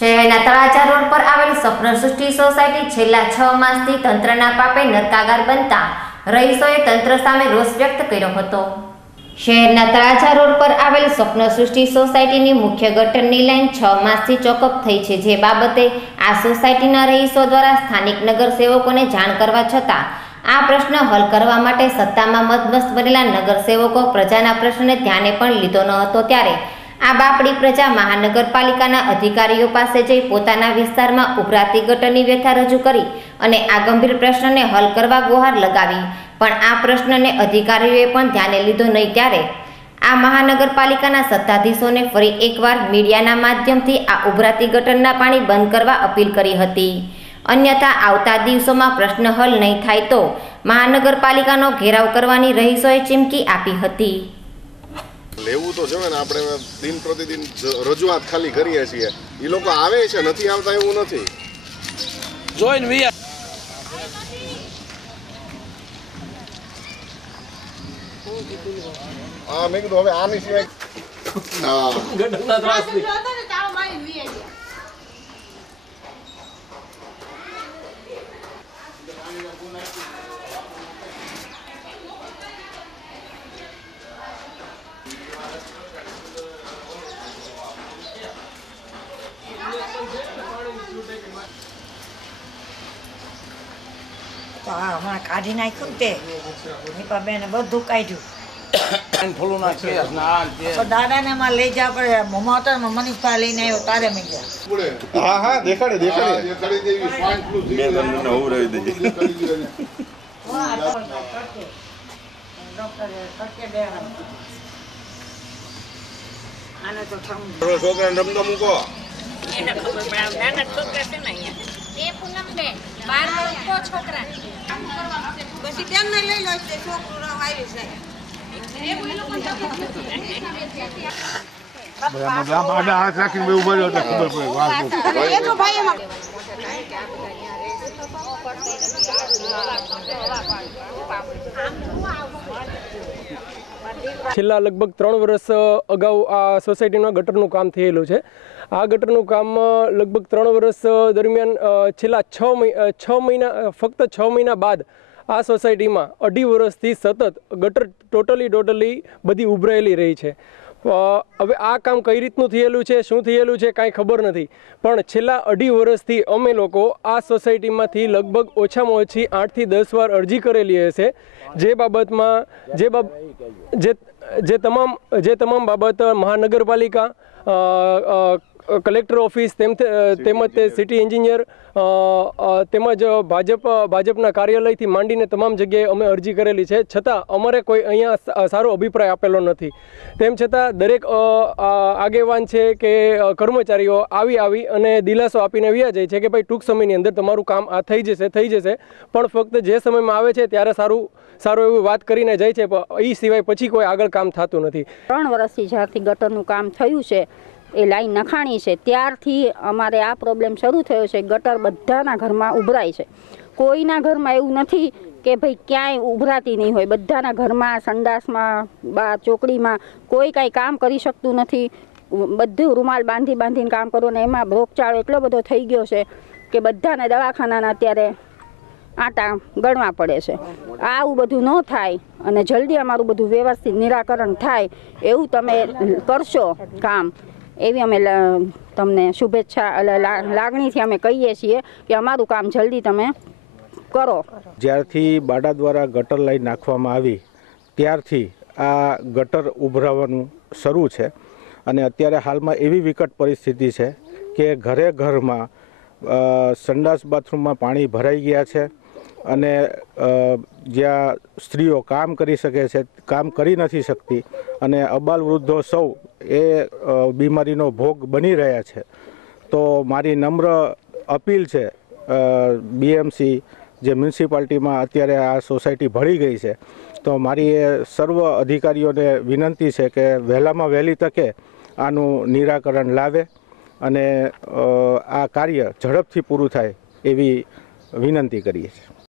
શહેરના તળાજા રોડ પર આવેલ સ્વપ્ન સૃષ્ટિ સોસાયટી છેલ્લા 6 માસથી તંત્રના પાપે નરકાગાર બનતા રહીશોએ તંત્ર સામે રોષ વ્યક્ત કર્યો હતો। શહેરના તળાજા રોડ પર આવેલ સ્વપ્ન સૃષ્ટિ સોસાયટીની મુખ્ય ગટરની લાઈન 6 માસથી ચોકઅપ થઈ છે, જે બાબતે આ સોસાયટીના રહીશો દ્વારા સ્થાનિક નગરસેવકોને જાણ કરવા છતાં આ પ્રશ્ન હલ કરવા માટે સત્તામાં મદમસ્ત બનેલા નગરસેવકો પ્રજાના પ્રશ્નને ધ્યાને પણ લીધો ન હતો। ત્યારે આ બાપડી પ્રજા મહાનગરપાલિકાના અધિકારીઓ પાસે જઈ પોતાના વિસ્તારમાં ઉભરાતી ગટરની વ્યથા રજૂ કરી અને આ ગંભીર પ્રશ્નને હલ કરવા ગુહાર લગાવી, પણ આ પ્રશ્નને અધિકારીઓએ પણ ધ્યાને લીધો નહીં। ત્યારે આ મહાનગરપાલિકાના સત્તાધીશોને ફરી એકવાર મીડિયાના માધ્યમથી આ ઉભરાતી ગટરના પાણી બંધ કરવા અપીલ કરી હતી, અન્યથા આવતા દિવસોમાં પ્રશ્ન હલ નહીં થાય તો મહાનગરપાલિકાનો ઘેરાવ કરવાની રહીશોએ ચીમકી આપી હતી। લેવું તો જોઈએ ને, આપણે દિન પ્રતિદિન રજૂઆત ખાલી કરીએ છીએ, એ લોકો આવે છે, નથી આવતા એવું નથી। જોઈન વી મેં કીધું હવે આની સિવાય હમણાં કાઢી નાખ્યું તે નીપાબેને બધું કાઢ્યું। દાદાને માં લઈ જા પડે, મોટરમાં મનીષભાઈ લઈને આવ્યો તારે મેં ગયા। હા દેખાડી આને તો છોકરાને રમતો મૂકો, એને ખબર પડે નાના છોકરા છે ને અહીંયા એ પૂનમ બેન 12 વર્ષનો છોકરા પછી તેમને લઈ લો છે, છોકરો આવી જાય એ બોલો પણ આડા હાથ રાખીને ઉભો રહ્યો તો ખબર પડે। એ તો ભાઈ એમાં છેલ્લા લગભગ 3 વર્ષ અગાઉ આ સોસાયટીમાં ગટરનું કામ થયેલું છે। આ ગટરનું કામ લગભગ 3 વર્ષ દરમિયાન છેલ્લા 6 મહિના બાદ આ સોસાયટીમાં 2.5 વર્ષથી સતત ગટર ટોટલી બધી ઉભરાયેલી રહી છે। હવે આ કામ કઈ રીતનું થયેલું છે, શું થયેલું છે કાંઈ ખબર નથી, પણ છેલ્લા 2.5 વર્ષથી અમે લોકો આ સોસાયટીમાંથી લગભગ ઓછામાં ઓછી 8 થી 10 વાર અરજી કરેલી હશે, જે બાબતમાં જે તમામ બાબત મહાનગરપાલિકા, કલેક્ટર ઓફિસ તેમજ તે સિટી એન્જિનિયર તેમજ ભાજપના કાર્યાલયથી માંડીને તમામ જગ્યાએ અમે અરજી કરેલી છે, છતાં અમારે કોઈ અહીંયા સારો અભિપ્રાય આપેલો નથી। તેમ છતાં દરેક આગેવાન છે કે કર્મચારીઓ આવી અને દિલાસો આપીને વ્યા જાય છે કે ભાઈ ટૂંક સમયની અંદર તમારું કામ આ થઈ જશે, પણ ફક્ત જે સમયમાં આવે છે ત્યારે સારું એવું વાત કરીને જાય છે, પણ એ સિવાય પછી કોઈ આગળ કામ થતું નથી। 3 વર્ષથી જ્યારથી ગટરનું કામ થયું છે, એ લાઈન નખાણી છે, ત્યારથી અમારે આ પ્રોબ્લેમ શરૂ થયો છે। ગટર બધાના ઘરમાં ઉભરાય છે, કોઈના ઘરમાં એવું નથી કે ભાઈ ક્યાંય ઉભરાતી નહીં હોય, બધાના ઘરમાં સંડાસમાં ચોકડીમાં કોઈ કાંઈ કામ કરી શકતું નથી, બધું રૂમાલ બાંધીને કામ કરવું, ને એમાં રોગચાળો એટલો બધો થઈ ગયો છે કે બધાને દવાખાનાના અત્યારે આટા ગણવા પડે છે। આવું બધું ન થાય અને જલ્દી અમારું બધું વ્યવસ્થિત નિરાકરણ થાય એવું તમે કરશો કામ, એવી અમે તમને શુભેચ્છા લાગણીથી અમે કહીએ છીએ કે અમારું કામ જલ્દી તમે કરો। જ્યારથી બાડા દ્વારા ગટર લાઈન નાખવામાં આવી ત્યારથી આ ગટર ઉભરાવાનું શરૂ છે, અને અત્યારે હાલમાં એવી વિકટ પરિસ્થિતિ છે કે ઘરમાં સંડાસ બાથરૂમમાં પાણી ભરાઈ ગયા છે, અને જ્યાં સ્ત્રીઓ કામ કરી શકે છે કામ કરી નથી શકતી, અને અબાલ વૃદ્ધો સૌ એ બીમારીનો ભોગ બની રહ્યા છે। તો મારી નમ્ર અપીલ છે બીએમસી જે મ્યુનિસિપાલિટીમાં અત્યારે આ સોસાયટી ભળી ગઈ છે, તો મારી એ સર્વ અધિકારીઓને વિનંતી છે કે વહેલામાં વહેલી તકે આનું નિરાકરણ લાવે અને આ કાર્ય ઝડપથી પૂરું થાય એવી વિનંતી કરીએ છીએ।